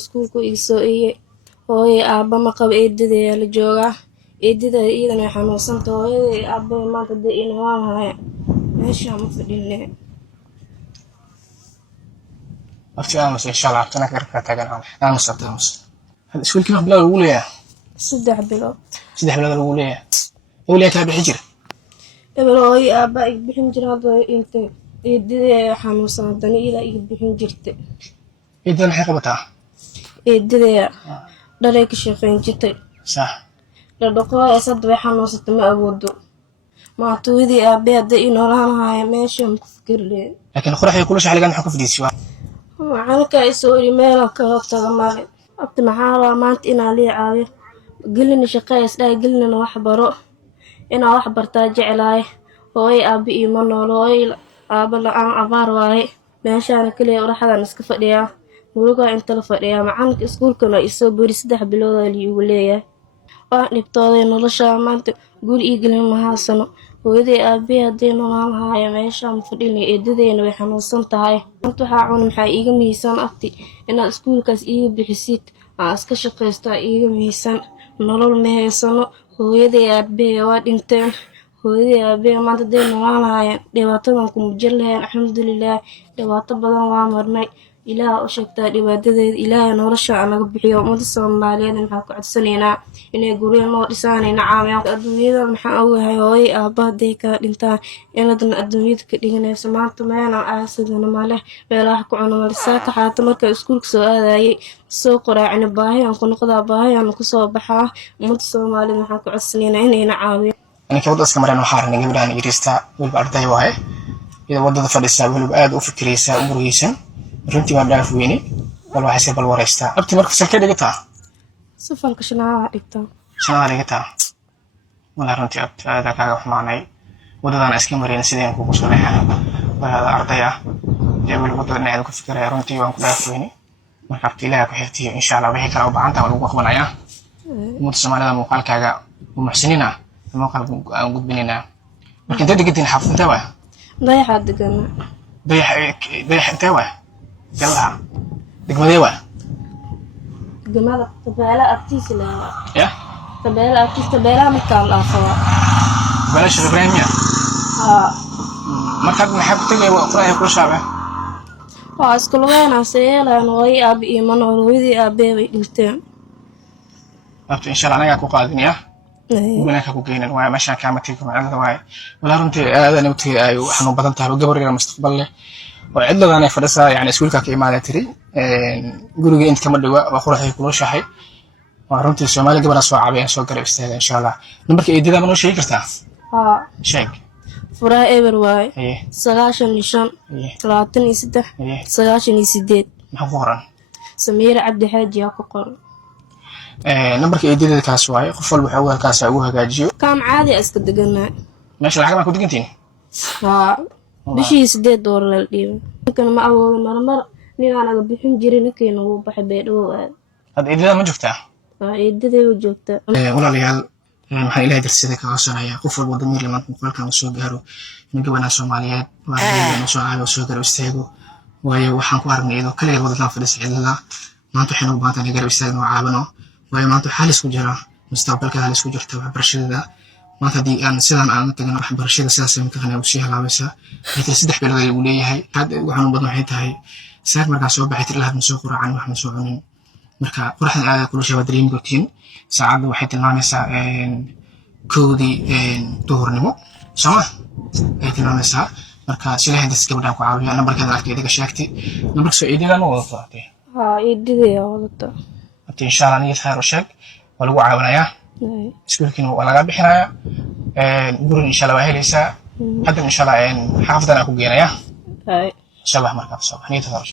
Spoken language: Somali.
iskuulku iisoo iye hooyay aabba ma qabo eedadeeyaa la joogaa eedada iyadana way xanuunsanta hooyaday aabba maanta dee inawaan haya meeshaa ma fadhine waqti aamus insha Allah tana karka tagan aamus aamus hada iskuulkii ma bilaa ugu leeyahay 3 bilood ugu leeyahay waliya ka bixi jira hooyay aabba ay bixin jiraan hadda intay eedada xanuunsan dani ila ay bixin jirtay eedada maxay qabataa eedada dhalay ka shaqeyn jirtay sax dhaqo ay sad way xanuunsatay ma awoodo ma tuudii aabbe hadda inoolaan haya meesha ma ku fikirlee laakiin qoraxay kula shaqeeyaan waxa ku fidisay macalka ay soo iri meel ka hogtaga maale abti maxaa waa maanta inaa lii caawiyo gelin shaqeys dhaay gelin wax baro inaa wax bartaa jecelaay hooyay aabbi iyo ma noolo hooyay aabba la'aan abaar waaye meeshaan kaliya oraxdan iska fadhiyaa muruga inta la fadhiyaa macalinka iskuulkana isoo buri 3 bilood la igu leeyahay waa dhibtooday nolosha maanta guri ii gelin ma haasano hooyaday aabbe hadday nolol haya meesha ma fadhina eedadeena way xanuunsan tahay inta waxa cun maxay iiga miisan abti inaad iskuulkaas iiga bixisid aan iska shaqeystaa iiga miisan nolol ma haysano hooyaday aabbe waa dhinteen hooyaday aabbe maanta day nolol haya dhibaatadan ku mujir lahayn alxamdulillaah dhibaato badan waa marnay ilaah u sheegtaa dhibaatadeeda ilaah nolosha anaga bixiyo umada Soomaaliyeed maxaa ku codsanaynaa inay guryo noo dhisaanayna caawiyaan adduunyada maxaa ogahay hooyay aabba day ka dhintaan inaadna adduunyada ka dhiganayso maanta meelaan aasadana male meelaha ku cuno saaka xaata marka iskuulka soo aadayay soo qoraacina baahi aan ku noqdaa baahi aan ku soo baxaa umada Soomaaliyeed maxaa ku codsanaynaa inayna caawiyo أنا كود أسكت مرة نحار نجيب لها نجريستا والبرداي وهاي إذا وضد فلسا والبعاد وفكريسا وبرويسا رنتي ما بعرف ويني والله حسب الوريستا أبتي مركز سكر دقتها سفن كشنا دقتها شنا دقتها ولا رنتي أبت هذا كاغا حماني وضد أنا أسكت مرة نسيدين كوكو صالحة وهذا أرضية جميل وضد نعيد كفكرة رنتي وأنك بعرف ويني مركبتي لها كحيتي إن شاء الله بهيك لو بعنتها ولو أخبرنا يا متصل على مقال كاغا ومحسنينها الموقع موجود بيننا لكن انت دقيقتين حافظ انت واه ضيح دقنا ضيح انت واه يلا دقمه دي واه دقمه تبالا ارتيس لا يا تبالا ارتيس تبالا مكان الاخر بلاش ابراهيم يا ما كان نحب تجي وقرايه كل شعبه واسكل وين اسيلا نوي ابي ايمان ورويدي ابي انتم ان شاء الله انا كو قادين يا وأنا كوكين الواي ماشان كامتي كمان هذا واي ولا رنتي هذا نوتي أيو إحنا بدلتها بجبر إلى المستقبل له وعدل أنا فرصة يعني سؤالك كإيمان تري قولوا أنت كمان دواء وأخوه هيكونوا شحي ورنتي السومالي قبل أسوأ عبيه أسوأ قريب استهلا إن شاء الله نمبرك إيه ده منو شيء كرتها شيء فرا إبر واي إيه سغاشن نشان ثلاثين يسده سغاشن يسديد محورا سمير عبد الحاج ياقوقر نمبرك إيديدا كاس واي قفل وحوها كاس عوها جاجيو كام عادي أسكت دقنا ماشي الحاجة ما كنت قنتين بشي سديد دور للديو كان ما أول مرة نيجي أنا بحين جري نكين وبحبيت هذا إيديدا ما جبتها إيديدا وجبتها ولا ليال maxaa ilaahay darsiga ka codsanaya qof walba damir lama qolkan soo gaaro in gabadha Soomaaliyeed waa soo caawiyo soo gaaro istaago waayo waxaan ku aragnay inuu kaliya wadada fadhiis cidla maanta waxaan u baahan gaaro istaagno caawino waayo maanta xaalis ku jira mustaqbalka xaalis ku jirta waxbarashada maanta hadii aan sidaan aan tagano waxbarashada sidaas ay ka qanay usii halaabaysa inta 3 bilood ay u leeyahay hadda waxaan u badan waxay tahay saar markaa soo baxay tirlaad ma soo quraan wax ma soo cunin marka quraxdan aad kula sheegay dream routine saacadu waxay tilmaamaysaa koodii duhurnimo sama ay tilmaamaysaa marka silahay dadka gabadhan ku caawiyo nambarkeeda arkayda ka sheegtay nambarka soo eedinaan wada taatay eedidaya wadata inta insha Allah niyad khayr oo sheeg wala ugu caawinaya iskuulkiina waa laga bixinaya gurin insha Allah waa helaysaa hadda insha Allah xaafadana ku geenaya shabax markaa soo niyad